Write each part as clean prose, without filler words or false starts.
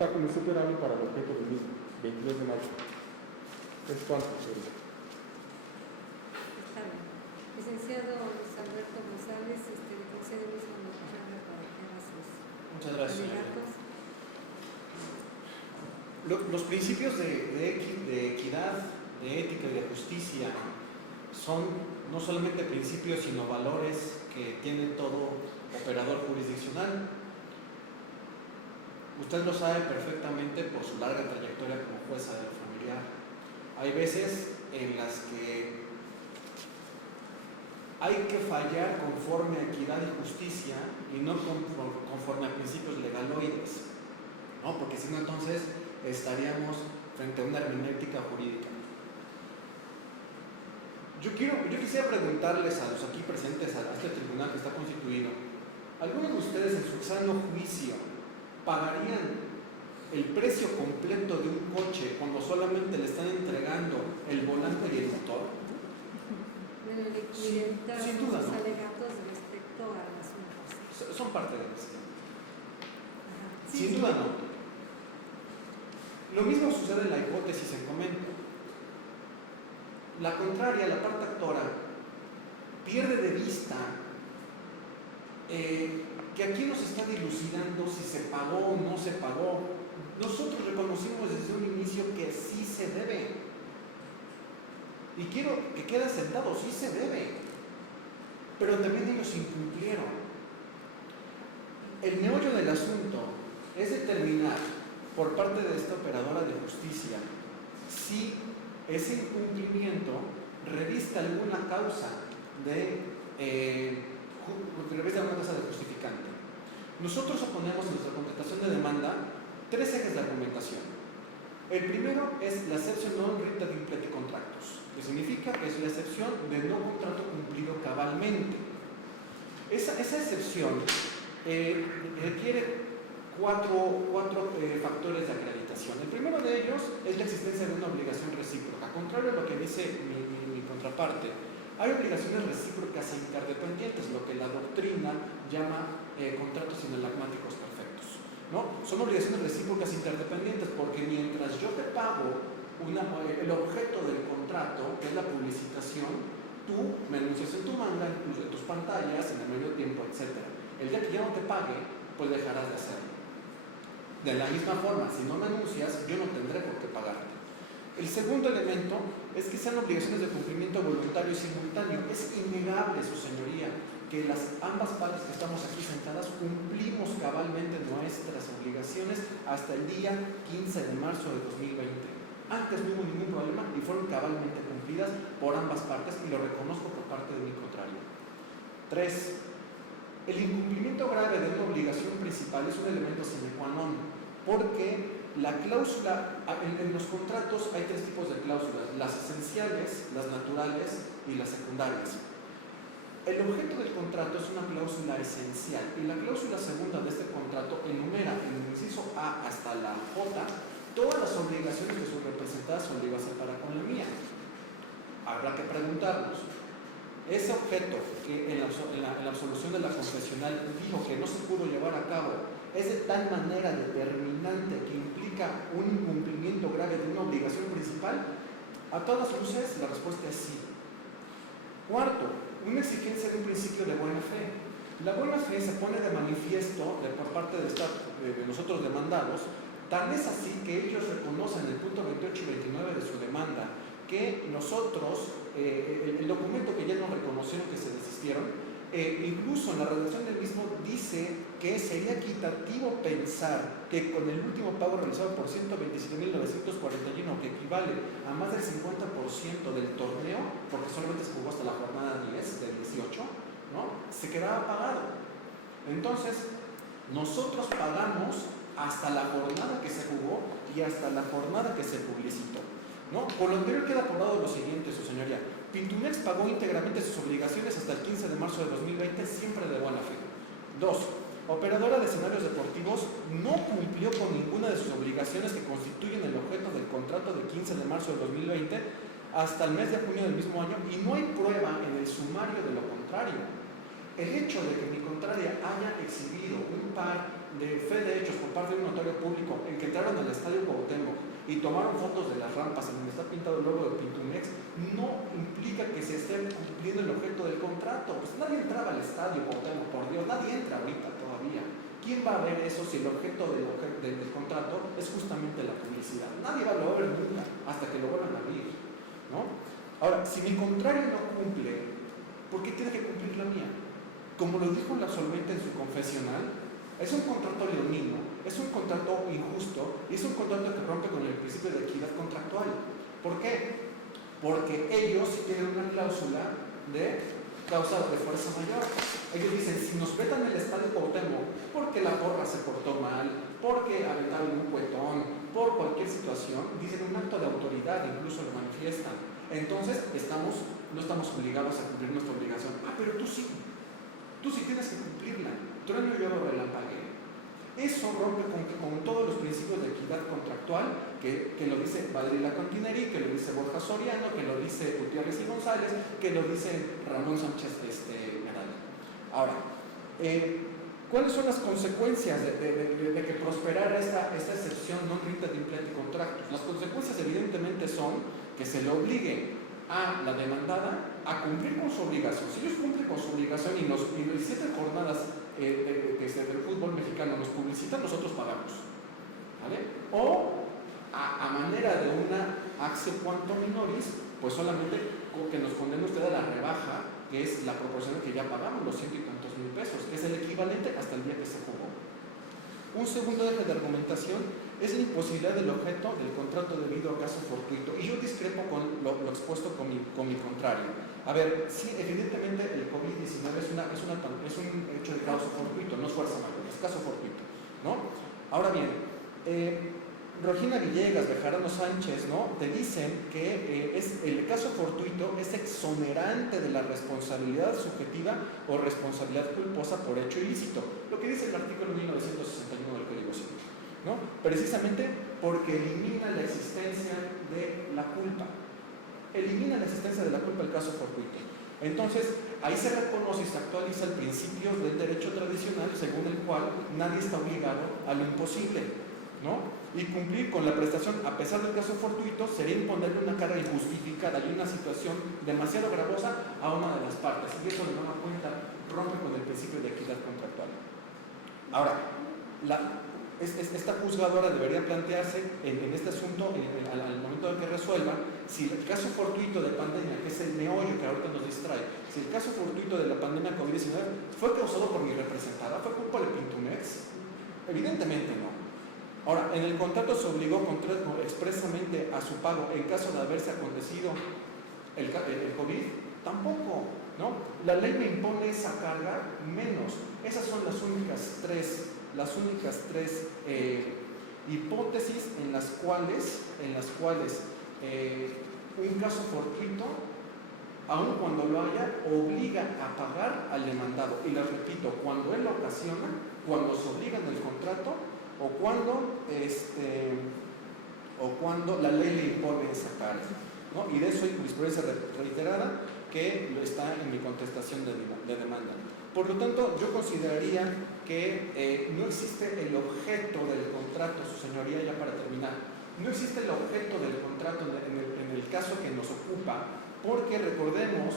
obstáculo insuperable para el objeto del mismo, 22 de mayo. ¿Es cuánto? Está bien. Licenciado Luis Alberto González, le concedemos una palabra para que haga sus Muchas gracias. alegatos. Los principios de equidad, de ética y de justicia son no solamente principios, sino valores que tiene todo operador jurisdiccional. Usted lo sabe perfectamente por su larga trayectoria como jueza de lo familiar. Hay veces en las que hay que fallar conforme a equidad y justicia y no conforme a principios legaloides, ¿no? Porque si no, entonces estaríamos frente a una hermenéutica jurídica. Yo quisiera preguntarles a los aquí presentes, a este tribunal que está constituido, ¿algunos de ustedes en su sano juicio pagarían el precio completo de un coche cuando solamente le están entregando el volante y el motor? Bueno, le quieren Sin duda, sus ¿no? alegatos respecto a las unidades. Son parte de esto. Sí, Sin sí. duda no. Lo mismo sucede en la hipótesis en comento. La contraria, la parte actora, pierde de vista que aquí nos está dilucidando si se pagó o no se pagó. Nosotros reconocimos desde un inicio que sí se debe. Y quiero que quede sentado, sí se debe. Pero también ellos incumplieron. El meollo del asunto es determinar por parte de esta operadora de justicia si ese incumplimiento revista alguna causa de justificante. Nosotros oponemos en nuestra contestación de demanda 3 ejes de argumentación. El primero es la excepción non rita de impleti contractus, que significa que es la excepción de no contrato cumplido cabalmente. Esa excepción requiere cuatro factores de acreditación. El primero de ellos es la existencia de una obligación recíproca. Contrario a lo que dice mi contraparte, hay obligaciones recíprocas e interdependientes, lo que la doctrina llama contratos sinalagmáticos perfectos, ¿no? Son obligaciones recíprocas interdependientes porque mientras yo te pago el objeto del contrato, que es la publicitación, tú me anuncias en tu manga, incluso en tus pantallas, en el medio tiempo, etc. El día que ya no te pague, pues dejarás de hacerlo. De la misma forma, si no me anuncias, yo no tendré por qué pagarte. El segundo elemento es que sean obligaciones de cumplimiento voluntario y simultáneo. Es innegable, su señoría, que ambas partes que estamos aquí sentadas cumplimos cabalmente nuestras obligaciones hasta el día 15 de marzo de 2020. Antes no hubo ningún problema y fueron cabalmente cumplidas por ambas partes y lo reconozco por parte de mi contrario. 3. El incumplimiento grave de una obligación principal es un elemento sine qua non, porque la cláusula, en los contratos hay 3 tipos de cláusulas: las esenciales, las naturales y las secundarias. El objeto del contrato es una cláusula esencial y la cláusula segunda de este contrato enumera en el inciso A hasta la J todas las obligaciones que su representada se obliga a separar con la mía. Habrá que preguntarnos, ese objeto que en la absolución de la confesional dijo que no se pudo llevar a cabo es de tal manera determinante que implica un incumplimiento grave de una obligación principal. A todas luces la respuesta es sí. Cuarto, una exigencia de un principio de buena fe. La buena fe se pone de manifiesto por parte de nosotros demandados, tan es así que ellos reconocen en el punto 28 y 29 de su demanda que nosotros, el documento que ya nos reconocieron que se desistieron, incluso en la redacción del mismo dice que sería equitativo pensar que con el último pago realizado por 127.941, que equivale a más del 50% del torneo, porque solamente se jugó hasta la jornada 10 del 18, ¿no?, se quedaba pagado. Entonces, nosotros pagamos hasta la jornada que se jugó y hasta la jornada que se publicitó, ¿no? Por lo anterior queda aprobado lo siguiente, su señoría. Pintumex pagó íntegramente sus obligaciones hasta el 15 de marzo de 2020, siempre de buena fe. 2. Operadora de escenarios deportivos no cumplió con ninguna de sus obligaciones que constituyen el objeto del contrato del 15 de marzo de 2020 hasta el mes de junio del mismo año y no hay prueba en el sumario de lo contrario. El hecho de que mi contraria haya exhibido un par de fe de hechos por parte de un notario público en que y tomaron fotos de las rampas en donde está pintado el logo de Pintumex, no implica que se esté cumpliendo el objeto del contrato. Pues nadie entraba al estadio, por Dios, nadie entra ahorita todavía. ¿Quién va a ver eso si el objeto del contrato es justamente la publicidad? Nadie va a ver nunca hasta que lo vuelvan a abrir, ¿no? Ahora, si mi contrario no cumple, ¿por qué tiene que cumplir la mía? Como lo dijo la absolvente en su confesional, es un contrato leonino, es un contrato injusto y es un contrato que rompe con el principio de equidad contractual. ¿Por qué? Porque ellos tienen una cláusula de causa de fuerza mayor. Ellos dicen, si nos vetan el estadio Cuauhtémoc porque la porra se portó mal, porque aventaron un cuetón, por cualquier situación, dicen un acto de autoridad, incluso lo manifiestan. Entonces no estamos obligados a cumplir nuestra obligación. Ah, pero tú sí tienes que cumplirla. Trueno, llueva, relampaguee. Eso rompe con todos los principios de equidad contractual que lo dice Badrila Contineri, que lo dice Borja Soriano, que lo dice Gutiérrez y González, que lo dice Ramón Sánchez Meral. Ahora, ¿cuáles son las consecuencias de que prosperara esta excepción non rita impleti contractus? Las consecuencias evidentemente son que se le obligue a la demandada a cumplir con su obligación. Si ellos cumplen con su obligación y las 7 jornadas del fútbol mexicano nos publicitan, nosotros pagamos, ¿vale? O a manera de una acción quantum minoris, pues solamente que nos condene usted a la rebaja, que es la proporción que ya pagamos, los 100 y tantos mil pesos, que es el equivalente hasta el día que se jugó. Un segundo eje de argumentación es la imposibilidad del objeto del contrato debido a caso fortuito. Y yo discrepo con lo expuesto con mi contrario. A ver, sí, evidentemente el COVID-19 es un hecho de caso fortuito, no es fuerza mayor, es caso fortuito, ¿no? Ahora bien, Regina Villegas, Bejarano Sánchez, ¿no? Te dicen que el caso fortuito es exonerante de la responsabilidad subjetiva o responsabilidad culposa por hecho ilícito, lo que dice el artículo 1961 del Código Civil, ¿no? Precisamente porque elimina la existencia de la culpa. Elimina la existencia de la culpa el caso fortuito. Entonces, ahí se reconoce y se actualiza el principio del derecho tradicional según el cual nadie está obligado a lo imposible, ¿no? Y cumplir con la prestación a pesar del caso fortuito sería imponerle una carga injustificada y una situación demasiado gravosa a una de las partes, y eso de nueva cuenta rompe con el principio de equidad contractual. Ahora, esta juzgadora debería plantearse en este asunto, al momento de que resuelva, si el caso fortuito de pandemia, que es el meollo que ahorita nos distrae, si el caso fortuito de la pandemia COVID-19 fue causado por mi representada, fue culpa de Pintumex, evidentemente no. Ahora, en el contrato se obligó expresamente a su pago en caso de haberse acontecido el COVID, tampoco, ¿no? La ley me impone esa carga menos. Esas son las únicas tres hipótesis en las cuales un caso fortuito, aun cuando lo haya, obliga a pagar al demandado. Y les repito, cuando él lo ocasiona, cuando se obliga en el contrato, o cuando la ley le impone esa carga, ¿no? Y de eso hay jurisprudencia reiterada que está en mi contestación de demanda. Por lo tanto, yo consideraría que no existe el objeto del contrato, su señoría, ya para terminar, no existe el objeto del contrato en el caso que nos ocupa, porque recordemos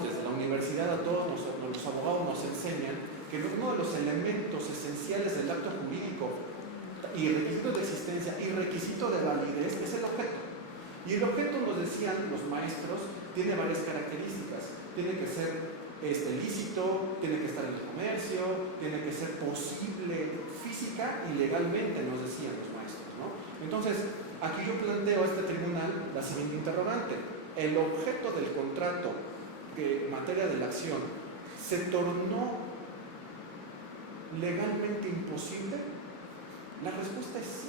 desde la universidad a todos los abogados nos enseñan que uno de los elementos esenciales del acto jurídico y requisito de existencia y requisito de validez es el objeto. Y el objeto, nos decían los maestros, tiene varias características. Tiene que ser lícito, tiene que estar en el comercio, tiene que ser posible física y legalmente, nos decían los maestros, ¿no? Entonces, aquí yo planteo a este tribunal la siguiente interrogante. ¿El objeto del contrato en materia de la acción se tornó legalmente imposible? La respuesta es sí.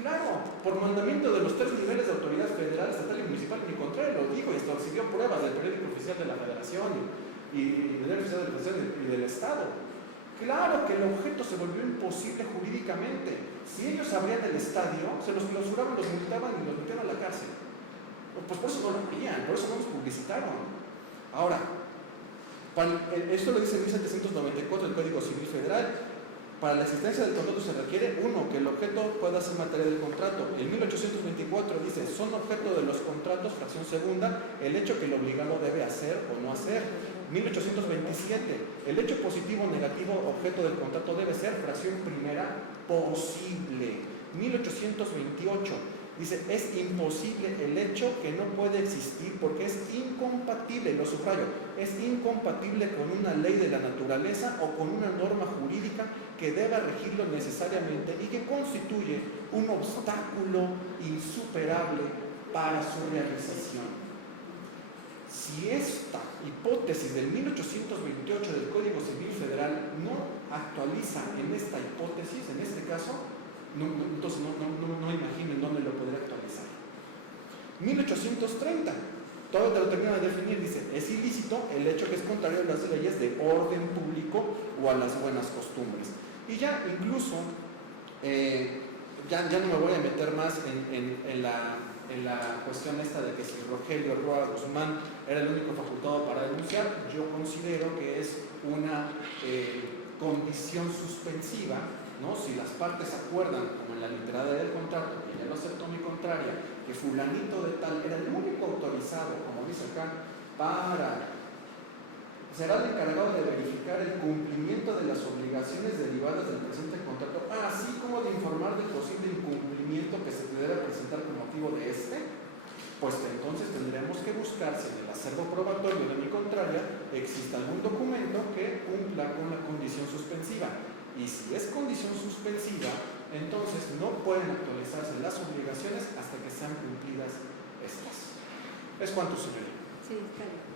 Claro, por mandamiento de los 3 niveles de autoridad federal, estatal y municipal, mi contrario lo dijo y esto exhibió pruebas del periódico oficial de la Federación y del oficial de la Federación y del Estado. Claro que el objeto se volvió imposible jurídicamente. Si ellos abrían el estadio, se los clausuraban, los multaban y los metieron a la cárcel. Pues por eso no lo abrían, por eso no los publicitaron. Ahora, esto lo dice en 1794 del Código Civil Federal. Para la existencia del contrato se requiere, uno, que el objeto pueda ser materia del contrato. El 1824 dice, son objeto de los contratos, fracción segunda, el hecho que el obligado debe hacer o no hacer. 1827, el hecho positivo o negativo objeto del contrato debe ser, fracción primera, posible. 1828, dice, es imposible el hecho que no puede existir porque es incompatible, lo subrayo, es incompatible con una ley de la naturaleza o con una norma jurídica que deba regirlo necesariamente y que constituye un obstáculo insuperable para su realización. Si esta hipótesis del 1828 del Código Civil Federal no actualiza en esta hipótesis, en este caso, entonces no imagino en dónde lo podría actualizar. 1830, todo te lo termina de definir, dice, es ilícito el hecho que es contrario a las leyes de orden público o a las buenas costumbres. Y ya incluso, ya no me voy a meter más en la cuestión esta de que si Rogelio Roa Guzmán era el único facultado para denunciar. Yo considero que es una condición suspensiva, ¿no? Si las partes acuerdan, como en la literalidad del contrato, que ya lo aceptó mi contraria, que fulanito de tal era el único autorizado, como dice acá, será el encargado de verificar el cumplimiento de las obligaciones derivadas del presente contrato, así como de informar del posible incumplimiento que se debe presentar con motivo de este, pues entonces tendremos que buscar si en el acervo probatorio de mi contraria existe algún documento que cumpla con la condición suspensiva. Y si es condición suspensiva, entonces no pueden actualizarse las obligaciones hasta que sean cumplidas estas. ¿Es cuánto, señoría? Sí, está bien.